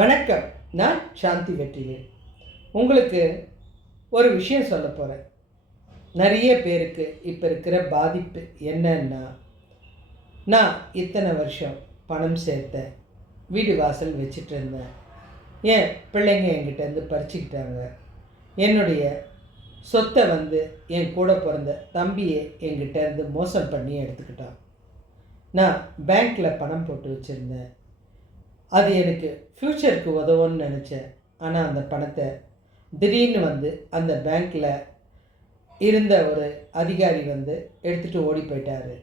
வணக்கம். நான் சாந்தி வெற்றிவேல். உங்களுக்கு ஒரு விஷயம் சொல்ல போகிறேன். நிறைய பேருக்கு இப்போ இருக்கிற பாதிப்பு என்னன்னா, நான் இத்தனை வருஷம் பணம் சேர்த்தேன், வீடு வாசல் வச்சுட்டு இருந்தேன், என் பிள்ளைங்க என்கிட்டேருந்து பறிச்சுக்கிட்டாங்க, என்னுடைய சொத்தை என் கூட பிறந்த தம்பியை என்கிட்டேருந்து மோசம் பண்ணி எடுத்துக்கிட்டான், நான் பேங்க்கில் பணம் போட்டு வச்சுருந்தேன், அது எனக்கு ஃப்யூச்சருக்கு உதவும்னு நினச்சேன். ஆனால் அந்த பணத்தை திடீர்னு அந்த பேங்க்கில் இருந்த ஒரு அதிகாரி எடுத்துகிட்டு ஓடி போயிட்டார்.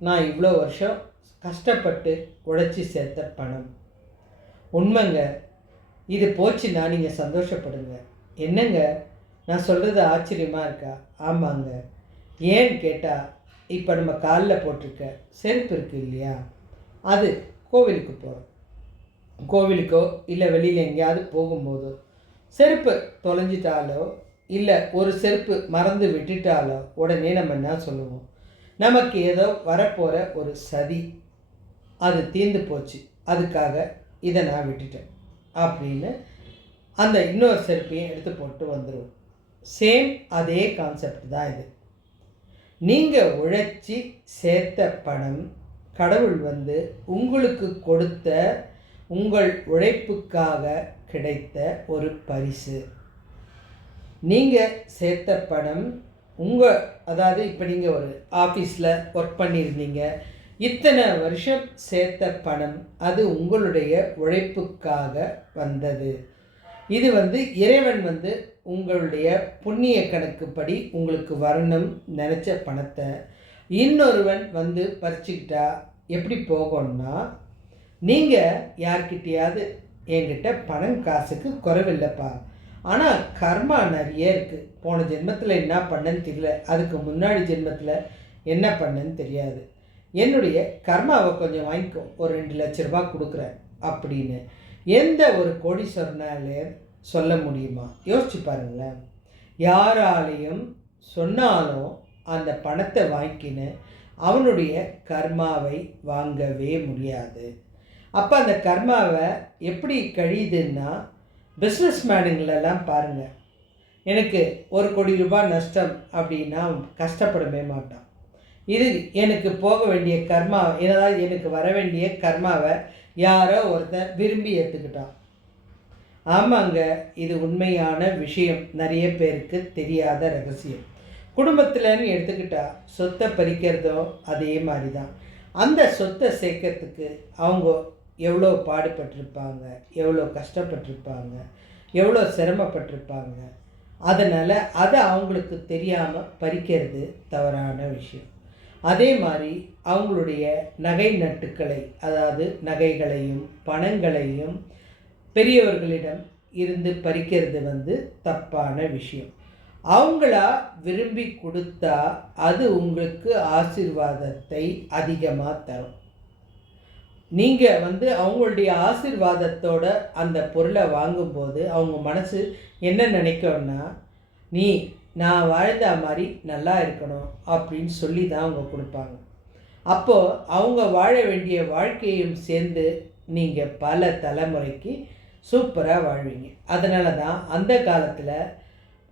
நான் இவ்வளோ வருஷம் கஷ்டப்பட்டு உழைச்சி சேர்த்த பணம். உண்மைங்க, இது போச்சுன்னா நீங்கள் சந்தோஷப்படுங்க. என்னங்க நான் சொல்கிறது ஆச்சரியமாக இருக்கா? ஆமாங்க. ஏன்னு கேட்டால், இப்போ நம்ம காலில் போட்டிருக்க செருப்பு இருக்குது இல்லையா, அது கோவிலுக்கு போகிறோம். கோவிலுக்கோ இல்லை வெளியில் எங்கேயாவது போகும்போதோ செருப்பு தொலைஞ்சிட்டாலோ இல்லை ஒரு செருப்பு மறந்து விட்டுட்டாலோ உடனே நம்ம என்ன சொல்லுவோம்? நமக்கு ஏதோ வரப்போகிற ஒரு சதி, அது தீர்ந்து போச்சு, அதுக்காக இதை நான் விட்டுட்டேன் அப்படின்னு அந்த இன்னொரு செருப்பையும் எடுத்து போட்டு வந்துடுவோம். சேம் அதே கான்செப்ட் தான் இது. நீங்கள் உழைச்சி சேர்த்த பணம் கடவுள் உங்களுக்கு கொடுத்த உங்கள் உழைப்புக்காக கிடைத்த ஒரு பரிசு. நீங்கள் சேர்த்த பணம் அதாவது இப்போ நீங்கள் ஒரு ஆஃபீஸில் ஒர்க் பண்ணியிருந்தீங்க, இத்தனை வருஷம் சேர்த்த பணம் அது உங்களுடைய உழைப்புக்காக வந்தது. இது இறைவன் உங்களுடைய புண்ணிய கணக்குப்படி உங்களுக்கு வரணும் நினச்ச பணத்தை இன்னொருவன் பறிச்சுக்கிட்டா எப்படி போகணும்னா, நீங்கள் யார்கிட்டையாவது என்கிட்ட பணம் காசுக்கு குறைவில்லைப்பா, ஆனால் கர்மா நிறைய இருக்குது, போன ஜென்மத்தில் என்ன பண்ணேன்னு தெரியல, அதுக்கு முன்னாடி ஜென்மத்தில் என்ன பண்ணேன்னு தெரியாது, என்னுடைய கர்மாவை கொஞ்சம் வாங்கிக்கோ, ஒரு 2 லட்ச ரூபா கொடுக்குறேன் அப்படின்னு எந்த ஒரு கோடீஸ்வரனாலே சொல்ல முடியுமா? யோசிச்சு பாருங்களேன். யாராலையும் சொன்னாலும் அந்த பணத்தை வாங்கிக்கின்னு அவனுடைய கர்மாவை வாங்கவே முடியாது. அப்போ அந்த கர்மாவை எப்படி கழியுதுன்னா, பிஸ்னஸ் மேனுங்களெல்லாம் பாருங்கள், எனக்கு 1 கோடி ரூபாய் நஷ்டம் அப்படின்னா கஷ்டப்படவே மாட்டான். இது எனக்கு போக வேண்டிய கர்மா, ஏதாவது எனக்கு வர வேண்டிய கர்மாவை யாரோ ஒருத்தன் விரும்பி எடுத்துக்கிட்டான். ஆமாங்க, இது உண்மையான விஷயம், நிறைய பேருக்கு தெரியாத ரகசியம். குடும்பத்தில்னு எடுத்துக்கிட்டா சொத்தை பறிக்கிறதும் அதே மாதிரி தான். அந்த சொத்தை சேர்க்கறதுக்கு அவங்க எவ்வளோ பாடுபட்டிருப்பாங்க, எவ்வளோ கஷ்டப்பட்டிருப்பாங்க, எவ்வளோ சிரமப்பட்டிருப்பாங்க. அதனால் அதை அவங்களுக்கு தெரியாமல் பறிக்கிறது தவறான விஷயம். அதே மாதிரி அவங்களுடைய நகை நட்டுக்களை, அதாவது நகைகளையும் பணங்களையும் பெரியவர்களிடம் இருந்து பறிக்கிறது தப்பான விஷயம். அவங்களா விரும்பி கொடுத்தா அது உங்களுக்கு ஆசீர்வாதத்தை அதிகமாக தரும். நீங்கள் அவங்களுடைய ஆசீர்வாதத்தோட அந்த பொருளை வாங்கும்போது அவங்க மனசு என்ன நினைக்கும்னா, நான் வாழ்ந்த மாதிரி நல்லா இருக்கணும் அப்படின்னு சொல்லி தான் அவங்க கொடுப்பாங்க. அப்போது அவங்க வாழ வேண்டிய வாழ்க்கையும் சேர்ந்து நீங்கள் பல தலைமுறைக்கு சூப்பராக வாழ்வீங்க. அதனால தான் அந்த காலத்தில்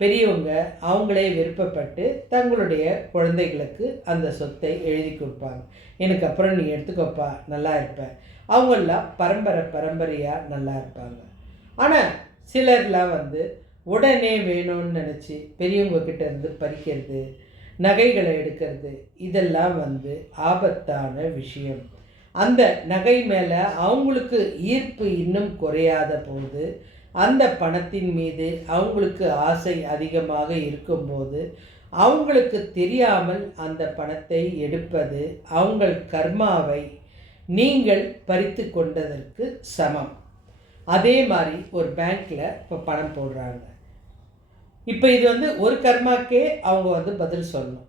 பெரியவங்க அவங்களே விருப்பப்பட்டு தங்களுடைய குழந்தைகளுக்கு அந்த சொத்தை எழுதி கொடுப்பாங்க. எனக்கு அப்புறம் நீ எடுத்துக்கோப்பா, நல்லா இருப்பேன். அவங்கெல்லாம் பரம்பரையாக நல்லா இருப்பாங்க. ஆனால் சிலர்லாம் உடனே வேணும்னு நினச்சி பெரியவங்கக்கிட்ட இருந்து பறிக்கிறது, நகைகளை எடுக்கிறது, இதெல்லாம் ஆபத்தான விஷயம். அந்த நகை மேலே அவங்களுக்கு ஈர்ப்பு இன்னும் குறையாத போது, அந்த பணத்தின் மீது அவங்களுக்கு ஆசை அதிகமாக இருக்கும்போது, அவங்களுக்கு தெரியாமல் அந்த பணத்தை எடுப்பது அவங்கள் கர்மாவை நீங்கள் பறித்து கொண்டதற்கு சமம். அதே மாதிரி ஒரு பேங்க்கில் இப்போ பணம் போடுறாங்க. இப்போ இது ஒரு கர்மாக்கே அவங்க பதில் சொல்லணும்.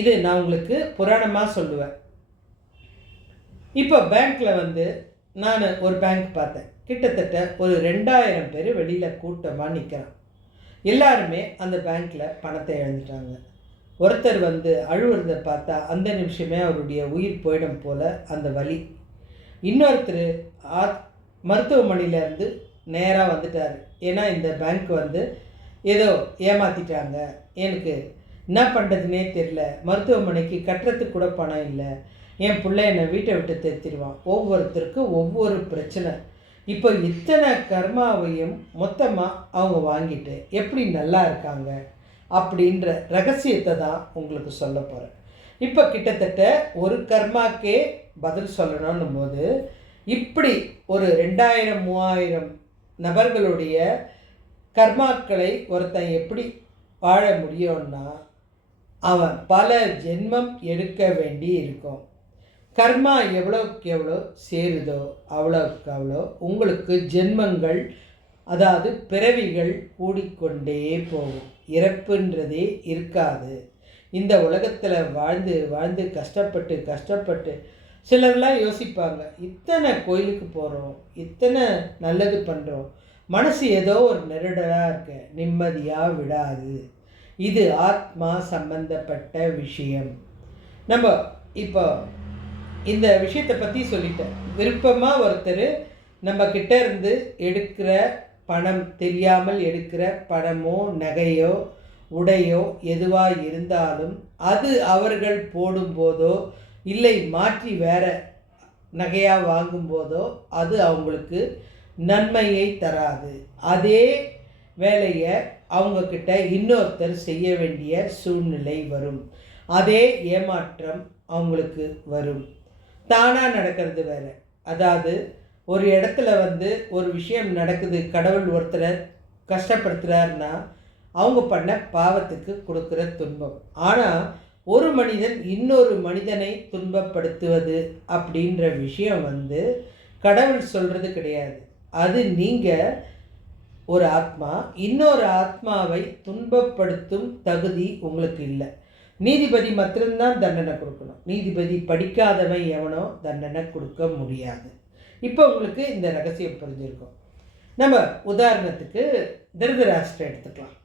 இது நான் உங்களுக்கு புராணமாக சொல்லுவேன். இப்போ பேங்க்கில் நான் ஒரு பேங்க் பார்த்தேன். கிட்டத்தட்ட ஒரு 2000 பேர் வெளியில் கூட்டமாக நிற்கிறான். எல்லாருமே அந்த பேங்க்கில் பணத்தை இழந்துட்டாங்க. ஒருத்தர் அழுவுறதை பார்த்தா அந்த நிமிஷமே அவருடைய உயிர் போயிடும் போல் அந்த வலி. இன்னொருத்தர் மருத்துவமனையிலேருந்து நேராக வந்துட்டார். ஏன்னா இந்த பேங்க் வந்து ஏதோ ஏமாற்றிட்டாங்க, எனக்கு என்ன பண்ணுறதுனே தெரில, மருத்துவமனைக்கு கட்டுறதுக்கு கூட பணம் இல்லை, என் பிள்ளை என்னை வீட்டை விட்டு திருத்திடுவான். ஒவ்வொருத்தருக்கும் ஒவ்வொரு பிரச்சனை. இப்போ இத்தனை கர்மாவையும் மொத்தமாக அவங்க வாங்கிட்டு எப்படி நல்லா இருக்காங்க அப்படின்ற ரகசியத்தை தான் உங்களுக்கு சொல்ல போகிறேன். இப்போ கிட்டத்தட்ட ஒரு கர்மாக்கே பதில் சொல்லணும் போது இப்படி ஒரு 2000 3000 நபர்களுடைய கர்மாக்களை ஒருத்தன் எப்படி வாழ முடியும்னா அவன் பல ஜென்மம் எடுக்க வேண்டி இருக்கும். கர்மா எவ்வளோக்கு எவ்வளோ சேருதோ அவ்வளோக்கு அவ்வளோ உங்களுக்கு ஜென்மங்கள், அதாவது பிறவிகள் கூடிக்கொண்டே போகும். இறப்புன்றதே இருக்காது. இந்த உலகத்தில் வாழ்ந்து வாழ்ந்து கஷ்டப்பட்டு சிலர்லாம் யோசிப்பாங்க, இத்தனை கோயிலுக்கு போகிறோம், இத்தனை நல்லது பண்ணுறோம், மனசு ஏதோ ஒரு நெருடலாக இருக்க, நிம்மதியாக விடாது. இது ஆத்மா சம்பந்தப்பட்ட விஷயம். நம்ம இப்போ இந்த விஷயத்தை பற்றி சொல்லிட்டேன். விருப்பமாக ஒருத்தர் நம்ம கிட்ட இருந்து எடுக்கிற பணம், தெரியாமல் எடுக்கிற பணமோ நகையோ உடையோ எதுவாக இருந்தாலும் அது அவர்கள் போடும்போதோ இல்லை மாற்றி வேற நகையாக வாங்கும்போதோ அது அவங்களுக்கு நன்மையை தராது. அதே வேலையை அவங்கக்கிட்ட இன்னொருத்தர் செய்ய வேண்டிய சூழ்நிலை வரும். அதே ஏமாற்றம் அவங்களுக்கு வரும். தானாக நடக்கிறது வேறு. அதாவது ஒரு இடத்துல வந்து ஒரு விஷயம் நடக்குது, கடவுள் ஒருத்தரை கஷ்டப்படுத்துகிறாருன்னா அவங்க பண்ண பாவத்துக்கு கொடுக்குற துன்பம். ஆனால் ஒரு மனிதன் இன்னொரு மனிதனை துன்பப்படுத்துவது அப்படின்ற விஷயம் வந்து கடவுள் சொல்கிறது கிடையாது. அது நீங்கள் ஒரு ஆத்மா இன்னொரு ஆத்மாவை துன்பப்படுத்தும் தகுதி உங்களுக்கு இல்லை. நீதிபதி மாத்திரம்தான் தண்டனை கொடுக்கணும். நீதிபதி படிக்காதவன் எவனோ தண்டனை கொடுக்க முடியாது. இப்போ உங்களுக்கு இந்த ரகசியம் புரிஞ்சிருக்கும். நம்ம உதாரணத்துக்கு திருதராஷ்டிரர் எடுத்துக்கலாம்.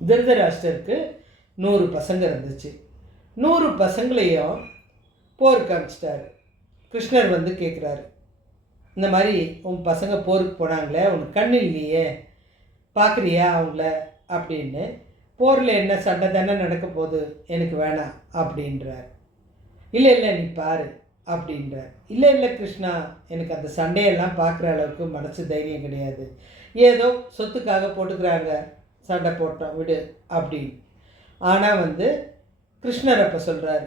திருதராஷ்டிரருக்கு 100 பசங்க இருந்துச்சு. 100 பசங்களையும் போருக்கு அனுப்பிச்சிட்டாரு. கிருஷ்ணர் வந்து கேட்குறாரு, இந்த மாதிரி உன் பசங்க போருக்கு போனாங்களே, உனக்கு கண்ணு இல்லையே, பார்க்குறியா அவங்கள அப்படின்னு. போரில் என்ன சண்டை தானே நடக்க போகுது, எனக்கு வேணாம் அப்படின்றார். இல்லை நீ பாரு அப்படின்றார். இல்லை கிருஷ்ணா, எனக்கு அந்த சண்டையெல்லாம் பார்க்குற அளவுக்கு மனசு தைரியம் கிடையாது, ஏதோ சொத்துக்காக போட்டுக்கிறாங்க, சண்டை போட்டோம் விடு அப்படின்னு. ஆனால் வந்து கிருஷ்ணர் அப்போ சொல்கிறார்,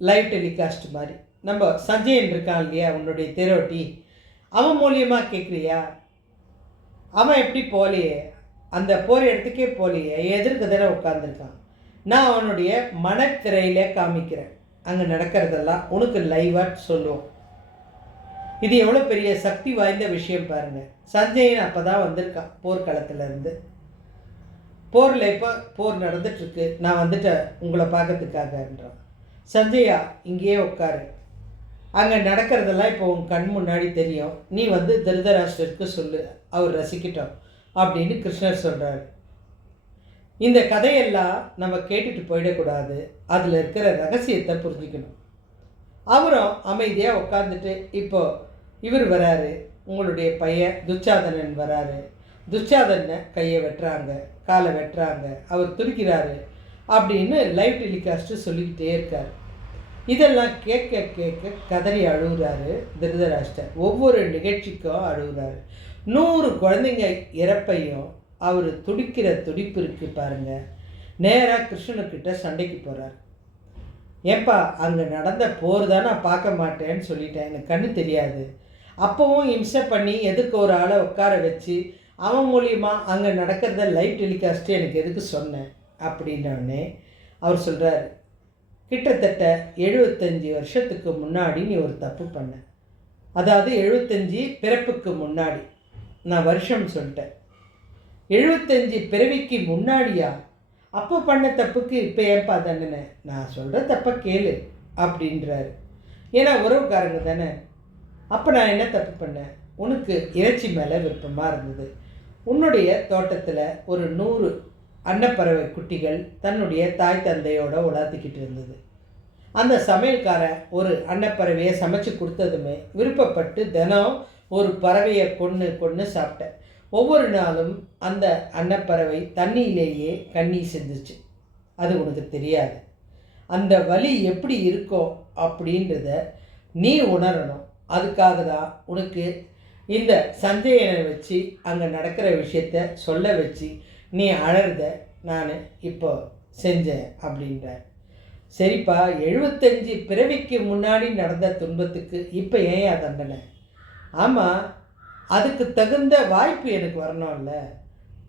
லைவ் டெலிகாஸ்ட் மாதிரி, நம்ம சஞ்சயன் இருக்கான் இல்லையா உன்னுடைய தேரோட்டி, அவன் மூலியமாக கேட்குறியா? அவன் எப்படி போகலையே, அந்த போகிற இடத்துக்கே போகலையே, எதிர்க்கு தானே உட்காந்துருக்கான். நான் அவனுடைய மனத்திரையில் காமிக்கிறேன், அங்கே நடக்கிறதெல்லாம் உனக்கு லைவாக சொல்லுவோம். இது எவ்வளோ பெரிய சக்தி வாய்ந்த விஷயம் பாருங்கள். சஞ்சயன் அப்போ தான் வந்திருக்கான் போர்க்களத்துலேருந்து. போரில் இப்போ போர் நடந்துட்டுருக்கு, நான் வந்துட்டேன் உங்களை பார்க்கறதுக்காகன்றான். சஞ்சயா இங்கேயே உட்காரு, அங்கே நடக்கிறதெல்லாம் இப்போ உன் கண் முன்னாடி தெரியும், நீ வந்து திருதராஷ்டிரருக்கு சொல்லு, அவர் ரசிக்கிட்டோம் அப்படின்னு கிருஷ்ணர் சொல்கிறார். இந்த கதையெல்லாம் நம்ம கேட்டுட்டு போயிடக்கூடாது, அதில் இருக்கிற ரகசியத்தை புரிஞ்சுக்கணும். அவரும் அமைதியாக உட்காந்துட்டு, இப்போ இவர் வராரு, உங்களுடைய பையன் துச்சாதனன் வராரு, துச்சாதனை கையை வெட்டுறாங்க, காலை வெட்டுறாங்க, அவர் துடிக்கிறாரு அப்படின்னு லைவ் டெலிகாஸ்ட்டு சொல்லிக்கிட்டே இருக்கார். இதெல்லாம் கேட்க கேட்க கதறி அழுகுறாரு திருதராஷ்டிரர். ஒவ்வொரு நிகழ்ச்சிக்கும் அழுகுறாரு. 100 குழந்தைங்க இறப்பையும் அவர் துடிக்கிற துடிப்பு இருக்கு பாருங்கள். நேராக கிருஷ்ணனுக்கிட்ட சண்டைக்கு போகிறார். ஏப்பா அங்கே நடந்த போர் தான் நான் பார்க்க மாட்டேன்னு சொல்லிட்டேன், எனக்கு கண்ணு தெரியாது, அப்போவும் இம்சை பண்ணி எதுக்கு ஒரு ஆளை உட்கார வச்சு அவன் மூலியமாக அங்கே நடக்கிறத லைவ் டெலிகாஸ்ட்டு எனக்கு எதுக்கு சொன்னேன் அப்படின்னோடனே அவர் சொல்கிறார், கிட்டத்தட்ட 75 வருஷத்துக்கு முன்னாடி நீ ஒரு தப்பு பண்ண, அதாவது 75 பிறப்புக்கு முன்னாடி, நான் வருஷம் சொல்லிட்டேன், 75 பிறவிக்கு முன்னாடியா, அப்போ பண்ண தப்புக்கு இப்போ ஏன்பா தண்டனை, நான் சொல்கிற தப்பை கேளு அப்படின்றாரு. ஏன்னா உறவுக்காரங்க தானே. அப்போ நான் என்ன தப்பு பண்ணேன், உனக்கு இறைச்சி மேலே விருப்பமாக இருந்தது, உன்னுடைய தோட்டத்தில் ஒரு 100 அன்னப்பறவை குட்டிகள் தன்னுடைய தாய் தந்தையோடு உலாத்திக்கிட்டு இருந்தது. அந்த சமையல்காரன் ஒரு அன்னப்பறவையை சமைச்சு கொடுத்ததுமே விருப்பப்பட்டு தினம் ஒரு பறவையை கொன்று கொன்று சாப்பிட்டேன். ஒவ்வொரு நாளும் அந்த அன்னப்பறவை தண்ணியிலேயே கண்ணீர் சிந்துச்சு. அது உனக்கு தெரியாது. அந்த வலி எப்படி இருக்கும் அப்படின்றத நீ உணரணும். அதுக்காக தான் உனக்கு இந்த சஞ்சயனை வச்சு அங்கே நடக்கிற விஷயத்த சொல்ல வச்சு நீ அழறத நான் இப்போ செஞ்சேன் அப்படின்ற. சரிப்பா, 75 பிறவிக்கு முன்னாடி நடந்த துன்பத்துக்கு இப்போ ஏன் தண்டனை? ஆமாம், அதுக்கு தகுந்த வாய்ப்பு எனக்கு வரணும்ல.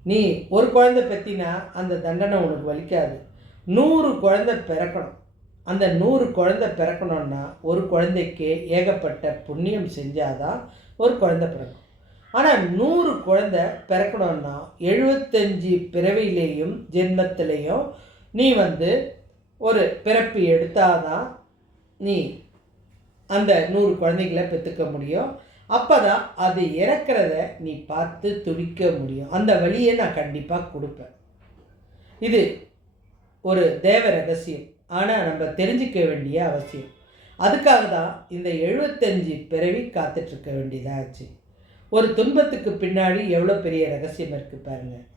நீ ஒரு குழந்தை பெற்றினா அந்த தண்டனை உனக்கு வலிக்காது. 100 குழந்தை பிறக்கணும். அந்த 100 குழந்தை பிறக்கணுன்னா ஒரு குழந்தைக்கு ஏகப்பட்ட புண்ணியம் செஞ்சாதான் ஒரு குழந்தை பிறக்கும். ஆனால் 100 குழந்தை பிறக்கணுன்னா 75 பிறவிலேயும் ஜென்மத்திலையும் நீ ஒரு பிறப்பு எடுத்தாதான் நீ அந்த 100 குழந்தைகளை பெற்றுக்க முடியும். அப்போ தான் அது இறக்கிறத நீ பார்த்து துடிக்க முடியும். அந்த வழியை நான் கண்டிப்பாக கொடுப்பேன். இது ஒரு தேவ ரகசியம். ஆனால் நம்ம தெரிஞ்சிக்க வேண்டிய அவசியம். அதுக்காக தான் இந்த 75 பிறவி காத்துட்ருக்க வேண்டியதாச்சு. ஒரு துன்பத்துக்கு பின்னாடி எவ்வளோ பெரிய ரகசியம் இருக்குது பாருங்கள்.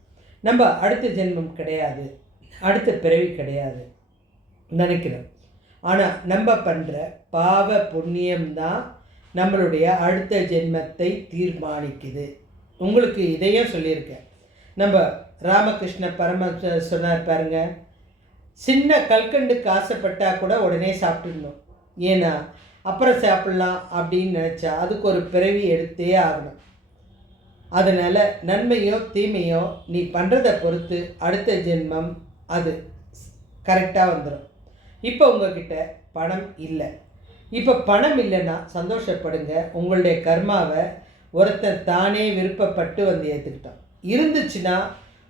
நம்ம அடுத்த ஜென்மம் கிடையாது, அடுத்த பிறவி கிடையாது நினைக்கிறோம். ஆனால் நம்ம பண்ணுற பாவ புண்ணியம்தான் நம்மளுடைய அடுத்த ஜென்மத்தை தீர்மானிக்குது. உங்களுக்கு இதையும் சொல்லியிருக்கேன். நம்ம ராமகிருஷ்ண பரமஹம்சர் சொன்னார் பாருங்க, சின்ன கல்கண்டுக்கு ஆசைப்பட்டால் கூட உடனே சாப்பிட்டுடணும். ஏன்னா அப்புறம் சாப்பிட்லாம் அப்படின்னு நினச்சா அதுக்கு ஒரு பிறவி எடுத்தே ஆகணும். அதனால் நன்மையோ தீமையோ நீ பண்ணுறதை பொறுத்து அடுத்த ஜென்மம் அது கரெக்டாக வந்துடும். இப்போ உங்ககிட்ட பணம் இல்லை. இப்போ பணம் இல்லைன்னா சந்தோஷப்படுங்க. உங்களுடைய கர்மாவை ஒருத்தர் தானே விருப்பப்பட்டு ஏற்றுக்கிட்டான். இருந்துச்சுன்னா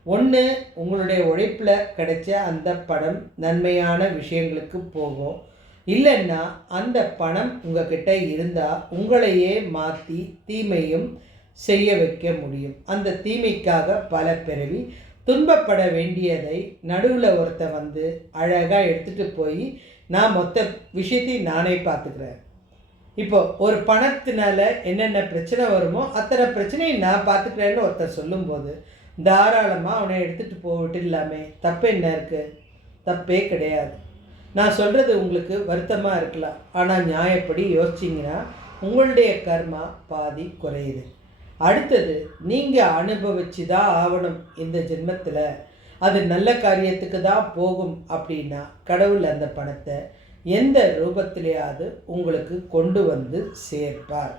ஒன்று உங்களுடைய உழைப்பில் கிடைச்ச அந்த பணம் நன்மையான விஷயங்களுக்கு போகும். இல்லைன்னா அந்த பணம் உங்ககிட்ட இருந்தால் உங்களையே மாற்றி தீமையும் செய்ய வைக்க முடியும். அந்த தீமைக்காக பல பிறவி துன்பப்பட வேண்டியதை நடுவில் ஒருத்தன் அழகாக எடுத்துகிட்டு போய் நான் மொத்த விஷயத்தையும் நானே பார்த்துக்கிறேன். இப்போ ஒரு பணத்தினால என்னென்ன பிரச்சனை வருமோ அத்தனை பிரச்சனையை நான் பார்த்துக்கிறேன்னு ஒருத்தர் சொல்லும்போது தாராளமாக அவனை எடுத்துகிட்டு போவிட்டு இல்லாமே தப்பு என்ன இருக்குது? தப்பே கிடையாது. நான் சொல்கிறது உங்களுக்கு வருத்தமாக இருக்கலாம். ஆனால் நியாயப்படி யோசிச்சிங்கன்னா உங்களுடைய கர்மா பாதி குறையுது. அடுத்தது நீங்கள் அனுபவிச்சு தான் ஆகணும். இந்த ஜென்மத்தில் அது நல்ல காரியத்துக்கு தான் போகும் அப்படின்னா கடவுள் அந்த பணத்தை எந்த ரூபத்திலேயாவது உங்களுக்கு கொண்டு சேர்ப்பார்.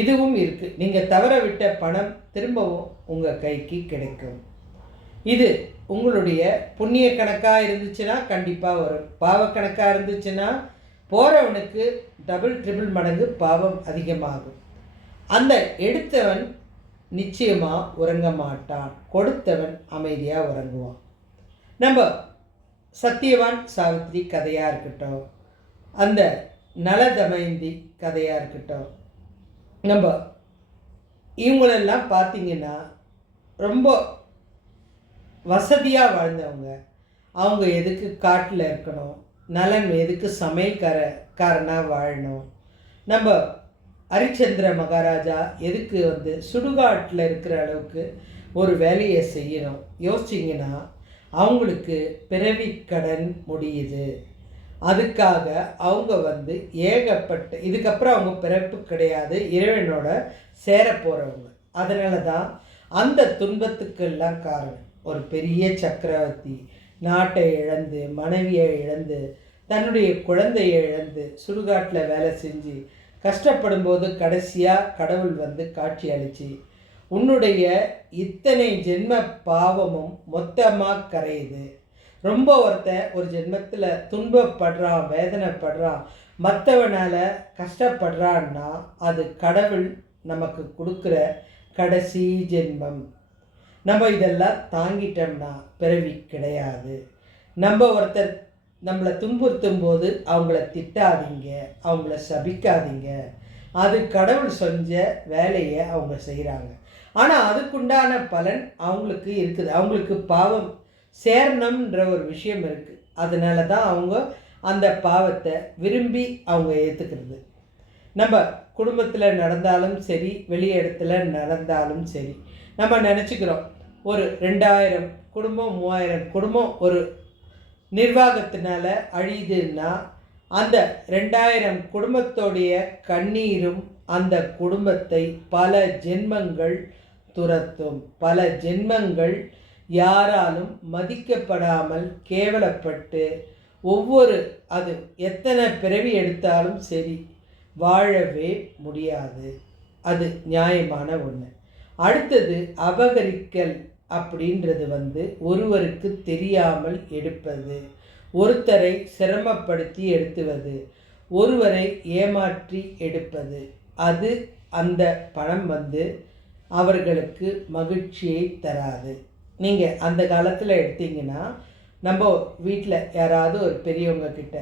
இதுவும் இருக்குது. நீங்கள் தவற விட்ட பணம் திரும்பவும் உங்கள் கைக்கு கிடைக்கும். இது உங்களுடைய புண்ணிய கணக்காக இருந்துச்சுன்னா கண்டிப்பாக வரும். பாவ கணக்காக இருந்துச்சுன்னா போகிறவனுக்கு டபுள் ட்ரிபிள் மடங்கு பாவம் அதிகமாகும். அந்த எடுத்தவன் நிச்சயமாக உறங்க மாட்டான், கொடுத்தவன் அமைதியாக உறங்குவான். நம்ம சத்தியவான் சாவித்திரி கதையாக இருக்கட்டும், அந்த நல தமயந்தி கதையாக இருக்கட்டும், நம்ம இவங்களெல்லாம் பார்த்திங்கன்னா ரொம்ப வசதியாக வாழ்ந்தவங்க. அவங்க எதுக்கு காட்டில் இருக்கணும், நலன் எதுக்கு சமையல்காரனாக வாழணும். நம்ம ஹரிச்சந்திர மகாராஜா எதுக்கு சுடுகாட்டில் இருக்கிற அளவுக்கு ஒரு வேலையை செய்யணும். யோசிச்சிங்கன்னா அவங்களுக்கு பிறவி கடன் முடியுது. அதுக்காக அவங்க ஏகப்பட்ட இதுக்கப்புறம் அவங்க பிறப்பு கிடையாது, இறைவனோட சேர போகிறவங்க. அதனால தான் அந்த துன்பத்துக்கெல்லாம் காரணம். ஒரு பெரிய சக்கரவர்த்தி நாட்டை இழந்து, மனைவியை இழந்து, தன்னுடைய குழந்தையை இழந்து சுடுகாட்டில் வேலை செஞ்சு கஷ்டப்படும்போது கடைசியாக கடவுள் காட்சி அளித்து உன்னுடைய இத்தனை ஜென்ம பாவமும் மொத்தமாக கரையுது. ரொம்ப ஒரு ஜென்மத்தில் துன்பப்படுறான், வேதனைப்படுறான், மற்றவனால் கஷ்டப்படுறான்னா அது கடவுள் நமக்கு கொடுக்குற கடைசி ஜென்மம். நம்ம இதெல்லாம் தாங்கிட்டோம்னா பிறவி கிடையாது. நம்ம ஒருத்தர் நம்மளை துன்புறுத்தும் போது அவங்கள திட்டாதீங்க, அவங்கள சபிக்காதீங்க. அது கடவுள் செஞ்ச வேலையை அவங்க செய்கிறாங்க. ஆனால் அதுக்குண்டான பலன் அவங்களுக்கு இருக்குது. அவங்களுக்கு பாவம் சேரணும்ன்ற ஒரு விஷயம் இருக்குது. அதனால தான் அவங்க அந்த பாவத்தை விரும்பி அவங்க ஏற்றுக்கிறது. நம்ம குடும்பத்தில் நடந்தாலும் சரி, வெளி இடத்துல நடந்தாலும் சரி, நம்ம நினச்சிக்கிறோம் ஒரு 2000 குடும்பம் 3000 குடும்பம் ஒரு நிர்வாகத்தினால அழியுதுன்னா அந்த 2000 குடும்பத்தோடைய கண்ணீரும் அந்த குடும்பத்தை பல ஜென்மங்கள் துரத்தும். பல ஜென்மங்கள் யாராலும் மதிக்கப்படாமல் கேவலப்பட்டு ஒவ்வொரு அது எத்தனை பிறவி எடுத்தாலும் சரி வாழவே முடியாது. அது நியாயமான ஒன்று. அடுத்தது அபகரிக்கல் அப்படின்றது ஒருவருக்கு தெரியாமல் எடுப்பது, ஒருத்தரை சிரமப்படுத்தி எடுத்துவது, ஒருவரை ஏமாற்றி எடுப்பது. அது அந்த பணம் அவர்களுக்கு மகிழ்ச்சியை தராது. நீங்கள் அந்த காலத்தில் எடுத்தீங்கன்னா நம்ம வீட்டில் யாராவது ஒரு பெரியவங்க கிட்ட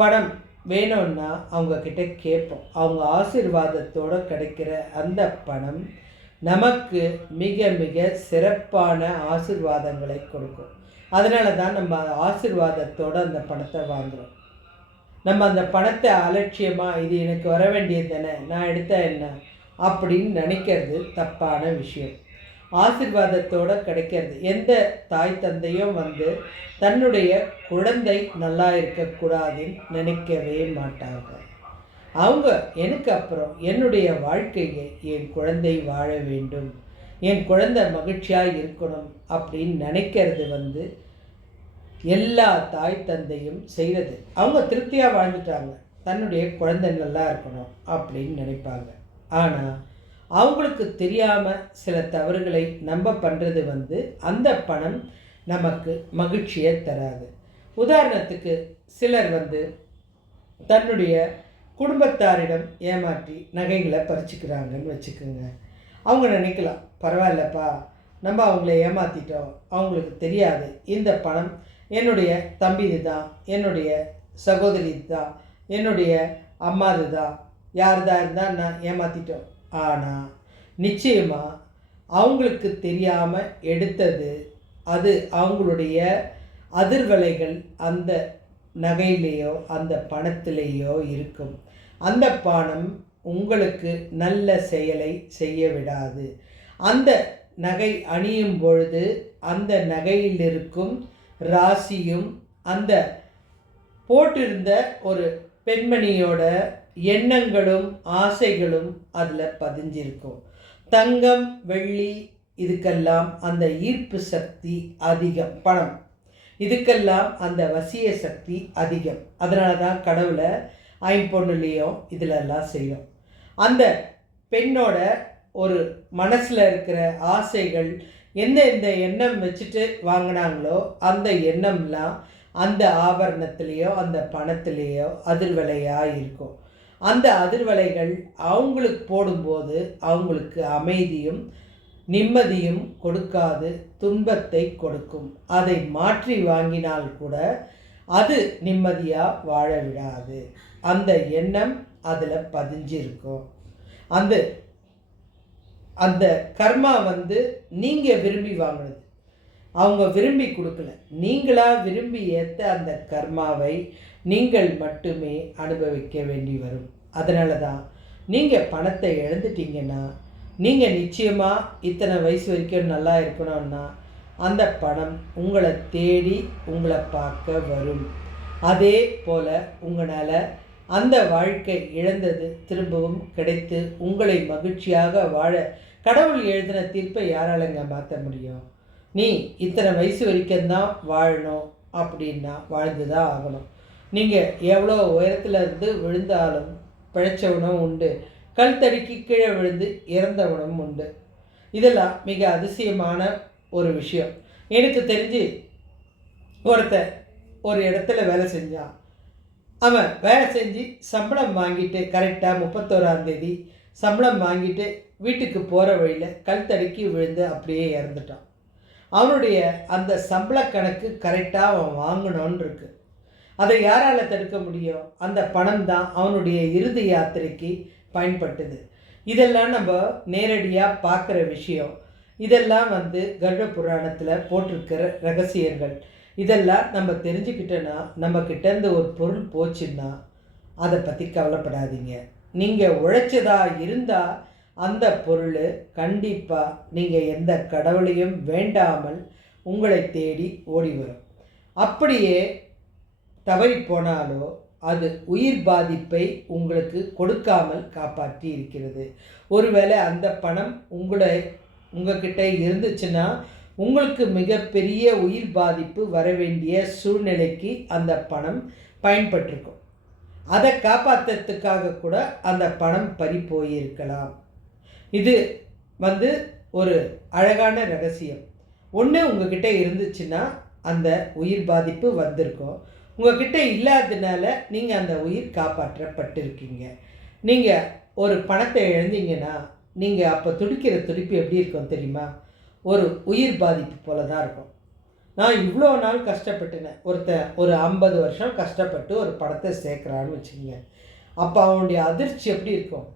பணம் வேணும்னா அவங்கக்கிட்ட கேட்போம். அவங்க ஆசீர்வாதத்தோடு கிடைக்கிற அந்த பணம் நமக்கு மிக மிக சிறப்பான ஆசீர்வாதங்களை கொடுக்கும். அதனால தான் நம்ம ஆசீர்வாதத்தோடு அந்த பணத்தை வாங்குகிறோம். நம்ம அந்த பணத்தை அலட்சியமாக இது எனக்கு வர வேண்டியது தானே, நான் எடுத்தா என்ன அப்படின்னு நினைக்கிறது தப்பான விஷயம். ஆசீர்வாதத்தோடு கிடைக்கிறது. எந்த தாய் தந்தையும் தன்னுடைய குழந்தை நல்லா இருக்கக்கூடாதுன்னு நினைக்கவே மாட்டாங்க. அவங்க எனக்கு அப்புறம் என்னுடைய வாழ்க்கையை என் குழந்தை வாழ வேண்டும், என் குழந்தை மகிழ்ச்சியாக இருக்கணும் அப்படின்னு நினைக்கிறது எல்லா தாய் தந்தையும் செய்கிறது. அவங்க திருப்தியாக வாழ்ந்துட்டாங்க, தன்னுடைய குழந்தை நல்லா இருக்கணும் அப்படின்னு நினைப்பாங்க. ஆனால் அவங்களுக்கு தெரியாமல் சில தவறுகளை நம்ம பண்ணுறது அந்த பணம் நமக்கு மகிழ்ச்சியை தராது. உதாரணத்துக்கு சிலர் தன்னுடைய குடும்பத்தாரிடம் ஏமாற்றி நகைகளை பறிச்சுக்கிறாங்கன்னு வச்சுக்கோங்க. அவங்க நினைக்கலாம், பரவாயில்லப்பா, நம்ம அவங்கள ஏமாற்றிட்டோம், அவங்களுக்கு தெரியாது இந்த பணம் என்னுடைய தம்பிது தான், என்னுடைய சகோதரி தான், என்னுடைய அம்மாது தான், யார்தான் இருந்தால் நான் ஏமாற்றிட்டோம். ஆனால் நிச்சயமாக அவங்களுக்கு தெரியாமல் எடுத்தது அது அவங்களுடைய அதிர்வலைகள் அந்த நகையிலேயோ அந்த பணத்திலேயோ இருக்கும். அந்த பணம் உங்களுக்கு நல்ல செயலை செய்ய விடாது. அந்த நகை அணியும் பொழுது அந்த நகையில் இருக்கும் ராசியும் அந்த போட்டிருந்த ஒரு பெண்மணியோட எண்ணங்களும் ஆசைகளும் அதில் பதிஞ்சிருக்கும். தங்கம் வெள்ளி இதுக்கெல்லாம் அந்த ஈர்ப்பு சக்தி அதிகம். பணம் இதுக்கெல்லாம் அந்த வசிய சக்தி அதிகம். அதனால தான் கடவுளை ஐம்பொன்னுலேயும் இதிலெல்லாம் செய்யும். அந்த பெண்ணோட ஒரு மனசில் இருக்கிற ஆசைகள் எந்த எண்ணம் வச்சுட்டு வாங்கினாங்களோ அந்த எண்ணம்லாம் அந்த ஆபரணத்துலேயோ அந்த பணத்துலேயோ அதிர்வலையாக இருக்கும். அந்த அதிர்வலைகள் அவங்களுக்கு போடும்போது அவங்களுக்கு அமைதியும் நிம்மதியும் கொடுக்காது, துன்பத்தை கொடுக்கும். அதை மாற்றி வாங்கினால் கூட அது நிம்மதியாக வாழ விடாது. அந்த எண்ணம் அதில் பதிஞ்சிருக்கும். அந்த அந்த கர்மா நீங்கள் விரும்பி வாங்கினது, அவங்க விரும்பி கொடுக்கல. நீங்களாக விரும்பி ஏற்ற அந்த கர்மாவை நீங்கள் மட்டுமே அனுபவிக்க வேண்டி வரும். அதனால தான் நீங்கள் பணத்தை இழந்துட்டீங்கன்னா நீங்கள் நிச்சயமாக இத்தனை வயசு வரைக்கும் நல்லா இருக்கணும்னா அந்த பணம் உங்களை தேடி உங்களை பார்க்க வரும். அதே போல் உங்களால் அந்த வாழ்க்கை இழந்தது திரும்பவும் கிடைத்து உங்களை மகிழ்ச்சியாக வாழ கடவுள் எழுதின தீர்ப்பை யாராலங்க மாற்ற முடியும்? நீ இத்தனை வயசு வரைக்கும் தான் வாழணும் அப்படின்னா வாழ்ந்து தான் ஆகணும். நீங்கள் எவ்வளோ உயரத்தில் இருந்து விழுந்தாலும் பிழைச்சவனும் உண்டு, கல் தடுக்கி கீழே விழுந்து இறந்தவனும் உண்டு. இதெல்லாம் மிக அதிசயமான ஒரு விஷயம். எனக்கு தெரிஞ்சு ஒருத்தன் ஒரு இடத்துல வேலை செஞ்சான். அவன் வேலை செஞ்சு சம்பளம் வாங்கிட்டு கரெக்டாக 31ஆம் தேதி சம்பளம் வாங்கிட்டு வீட்டுக்கு போகிற வழியில் கல் தடுக்கி விழுந்து அப்படியே இறந்துட்டான். அவனுடைய அந்த சம்பள கணக்கு கரெக்டாக அவன் வாங்கணும்னு இருக்கு. அதை யாரால் தடுக்க முடியும்? அந்த பணம் தான் அவனுடைய இறுதி யாத்திரைக்கு பயன்பட்டது. இதெல்லாம் நம்ம நேரடியாக பார்க்குற விஷயம். இதெல்லாம் கருட புராணத்தில் போட்டிருக்கிற ரகசியங்கள். இதெல்லாம் நம்ம தெரிஞ்சுக்கிட்டோன்னா நம்மக்கிட்டேருந்து ஒரு பொருள் போச்சுன்னா அதை பற்றி கவலைப்படாதீங்க. நீங்கள் உழைச்சதா இருந்தால் அந்த பொருள் கண்டிப்பாக நீங்கள் எந்த கடவுளையும் வேண்டாமல் உங்களை தேடி ஓடி வரும். அப்படியே தவறி போனாலோ அது உயிர் பாதிப்பை உங்களுக்கு கொடுக்காமல் காப்பாற்றி இருக்கிறது. ஒருவேளை அந்த பணம் உங்ககிட்ட இருந்துச்சுன்னா உங்களுக்கு மிகப்பெரிய உயிர் பாதிப்பு வர வேண்டிய சூழ்நிலைக்கு அந்த பணம் பயன்பட்டிருக்கும். அதை காப்பாற்றுறதுக்காக கூட அந்த பணம் பறி போயிருக்கலாம். இது ஒரு அழகான ரகசியம். ஒன்று உங்ககிட்ட இருந்துச்சுன்னா அந்த உயிர் பாதிப்பு வந்திருக்கும். உங்ககிட்ட இல்லாததுனால நீங்கள் அந்த உயிர் காப்பாற்றப்பட்டிருக்கீங்க. நீங்கள் ஒரு பணத்தை இழந்தீங்கன்னா நீங்கள் அப்போ துடிக்கிற துடிப்பு எப்படி இருக்கும் தெரியுமா? ஒரு உயிர் பாதிப்பு போல தான் இருக்கும். நான் இவ்வளோ நாள் கஷ்டப்பட்டுனேன். ஒரு 50 வருஷம் கஷ்டப்பட்டு ஒரு பணத்தை சேர்க்குறான்னு வச்சுக்கோங்க. அப்போ அவனுடைய அதிர்ச்சி எப்படி இருக்கும்?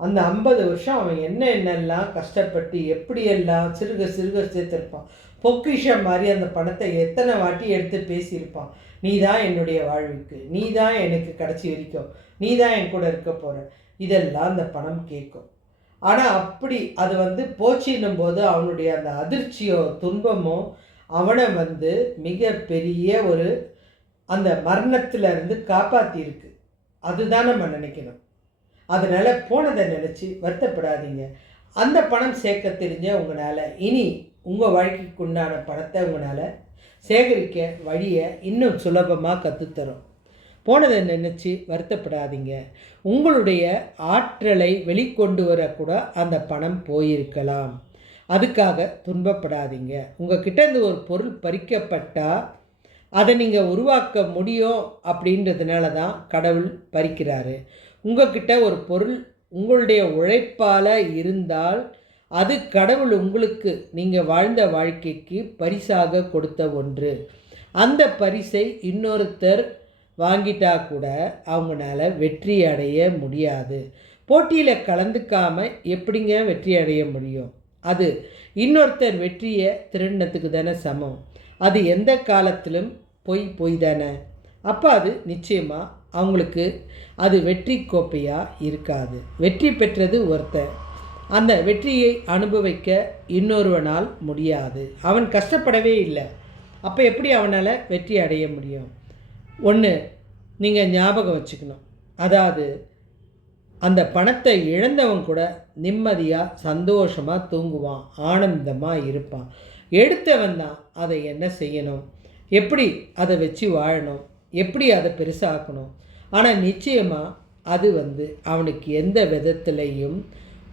அந்த 50 வருஷம் அவன் என்னென்னலாம் கஷ்டப்பட்டு எப்படியெல்லாம் சிறுக சிறுக சேர்த்துருப்பான். பொக்கிஷம் மாதிரி அந்த பணத்தை எத்தனை வாட்டி எடுத்து பேசியிருப்பான். நீ தான் என்னுடைய வாழ்வுக்கு, நீ தான் எனக்கு கடைசி வரைக்கும், நீ தான் என் கூட இருக்க போகிற, இதெல்லாம் அந்த பணம் கேட்கும். ஆனால் அப்படி அது போச்சின்னும் போது அவனுடைய அந்த அதிர்ச்சியோ துன்பமோ அவனை மிக பெரிய அந்த மரணத்திலிருந்து காப்பாற்றியிருக்கு. அதுதான் நம்ம நினைக்கணும். அதனால் போனதை நினச்சி வருத்தப்படாதீங்க. அந்த பணம் சேர்க்க தெரிஞ்ச உங்களால் இனி உங்கள் வாழ்க்கைக்கு உண்டான பணத்தை உங்களால் சேகரிக்க வழியை இன்னும் சுலபமாக கற்றுத்தரும். போனதை நினச்சி வருத்தப்படாதீங்க. உங்களுடைய ஆற்றலை வெளிக்கொண்டு வரக்கூட அந்த பணம் போயிருக்கலாம். அதுக்காக துன்பப்படாதீங்க. உங்கள்கிட்டேருந்து ஒரு பொருள் பறிக்கப்பட்டால் அதை நீங்கள் உருவாக்க முடியும் அப்படின்றதுனால தான் கடவுள் பறிக்கிறாரு. உங்கள்கிட்ட ஒரு பொருள் உங்களுடைய உழைப்பால் இருந்தால் அது கடவுள் உங்களுக்கு நீங்கள் வாழ்ந்த வாழ்க்கைக்கு பரிசாக கொடுத்த ஒன்று. அந்த பரிசை இன்னொருத்தர் வாங்கிட்டா கூட அவங்களால வெற்றி அடைய முடியாது. போட்டியில் கலந்துக்காமல் எப்படிங்க வெற்றி அடைய முடியும்? அது இன்னொருத்தர் வெற்றியை திருடினத்துக்கு தானே சமம். அது எந்த காலத்திலும் பொய் தானே. அப்போ அது நிச்சயமாக அவங்களுக்கு அது வெற்றி கோப்பையாக இருக்காது. வெற்றி பெற்றது ஒருத்தர், அந்த வெற்றியை அனுபவிக்க இன்னொருவனால் முடியாது. அவன் கஷ்டப்படவே இல்லை. அப்போ எப்படி அவனால் வெற்றி அடைய முடியும்? ஒன்று நீங்கள் ஞாபகம் வச்சுக்கணும். அதாவது அந்த பணத்தை இழந்தவன் கூட நிம்மதியாக சந்தோஷமாக தூங்குவான், ஆனந்தமாக இருப்பான். எடுத்தவன் தான் அதை என்ன செய்யணும், எப்படி அதை வச்சு வாழணும், எப்படி அதை பெருசாக்கணும். ஆனால் நிச்சயமாக அது அவனுக்கு எந்த விதத்திலையும்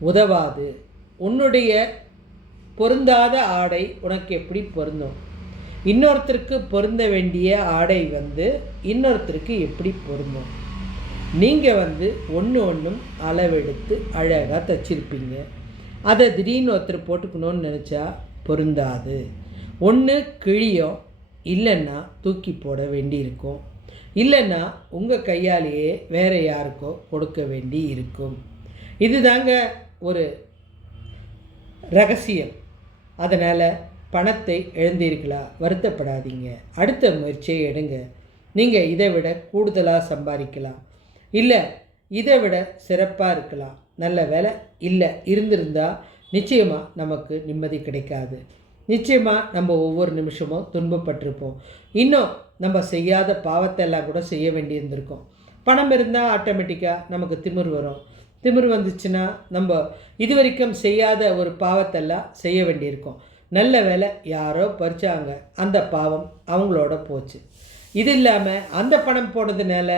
உதவாது. உன்னுடைய பொருந்தாத ஆடை உனக்கு எப்படி பொருந்தும்? இன்னொருத்தருக்கு பொருந்த வேண்டிய ஆடை இன்னொருத்தருக்கு எப்படி பொருந்தும்? நீங்கள் ஒன்றும் அளவெடுத்து அழகாக தைச்சிருப்பீங்க. அதை திடீர்னு ஒருத்தர் போட்டுக்கணும்னு நினச்சா பொருந்தாது. ஒன்று கிழியும், இல்லைன்னா தூக்கி போட வேண்டியிருக்கும், இல்லைன்னா உங்கள் கையாலேயே வேறு யாருக்கோ கொடுக்க வேண்டி இருக்கும். இதுதாங்க ஒரு ரகசியம். அதனால் பணத்தை இழந்தீர்களா, வருத்தப்படாதீங்க. அடுத்த முயற்சியை எடுங்க. நீங்கள் இதை விட கூடுதலாக சம்பாதிக்கலாம், இல்லை இதை விட சிறப்பாக இருக்கலாம். நல்ல வேலை இல்லை இருந்திருந்தால் நிச்சயமாக நமக்கு நிம்மதி கிடைக்காது. நிச்சயமாக நம்ம ஒவ்வொரு நிமிஷமும் துன்பப்பட்டிருப்போம். இன்னும் நம்ம செய்யாத பாவத்தெல்லாம் கூட செய்ய வேண்டியிருந்திருக்கும். பணம் இருந்தால் ஆட்டோமேட்டிக்காக நமக்கு திமிர் வரும். திமிர் வந்துச்சுன்னா நம்ம இது வரைக்கும் செய்யாத ஒரு பாவத்தெல்லாம் செய்ய வேண்டியிருக்கும். நல்ல வேலை யாரோ பறிச்சாங்க, அந்த பாவம் அவங்களோட போச்சு. இது இல்லாமல் அந்த பணம் போனதுனால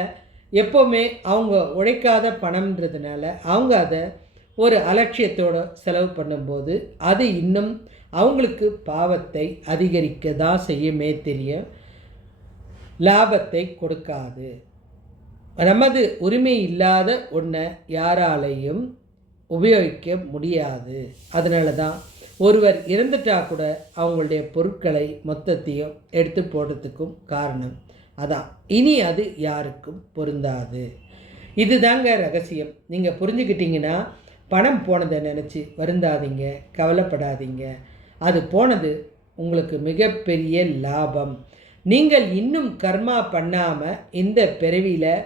எப்போவுமே அவங்க உழைக்காத பணம்ன்றதுனால அவங்க அதை ஒரு அலட்சியத்தோடு செலவு பண்ணும்போது அது இன்னும் அவங்களுக்கு பாவத்தை அதிகரிக்க தான் செய்யுமே தெரியும், லாபத்தை கொடுக்காது. நமது உரிமை இல்லாத ஒன்றை யாராலையும் உபயோகிக்க முடியாது. அதனால தான் ஒருவர் இறந்துட்டா கூட அவங்களுடைய பொருட்களை மொத்தத்தையும் எடுத்து போடுறதுக்கும் காரணம் அதான். இனி அது யாருக்கும் பொருந்தாது. இதுதாங்க ரகசியம். நீங்கள் புரிஞ்சுக்கிட்டீங்கன்னா பணம் போனதை நினச்சி வருந்தாதீங்க, கவலைப்படாதீங்க. அது போனது உங்களுக்கு மிகப்பெரிய லாபம். நீங்கள் இன்னும் கர்மா பண்ணாமல் இந்த பிறவியில்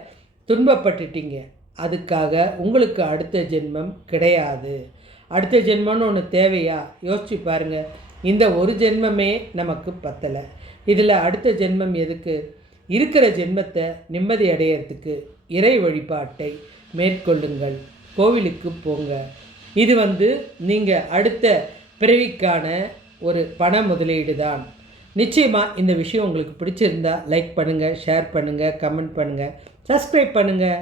துன்பப்பட்டுட்டீங்க. அதுக்காக உங்களுக்கு அடுத்த ஜென்மம் கிடையாது. அடுத்த ஜென்மம்னு ஒன்று தேவையா? யோசிச்சு பாருங்கள். இந்த ஒரு ஜென்மமே நமக்கு பத்தலை, இதில் அடுத்த ஜென்மம் எதுக்கு? இருக்கிற ஜென்மத்தை நிம்மதி அடையிறதுக்கு இறை வழிபாட்டை மேற்கொள்ளுங்கள், கோவிலுக்கு போங்க. இது நீங்கள் அடுத்த பிறவிக்கான ஒரு பண முதலீடு தான். நிச்சயமாக இந்த விஷயம் உங்களுக்கு பிடிச்சிருந்தா லைக் பண்ணுங்கள், ஷேர் பண்ணுங்கள், கமெண்ட் பண்ணுங்கள், சப்ஸ்கிரைப் பண்ணுங்கள்.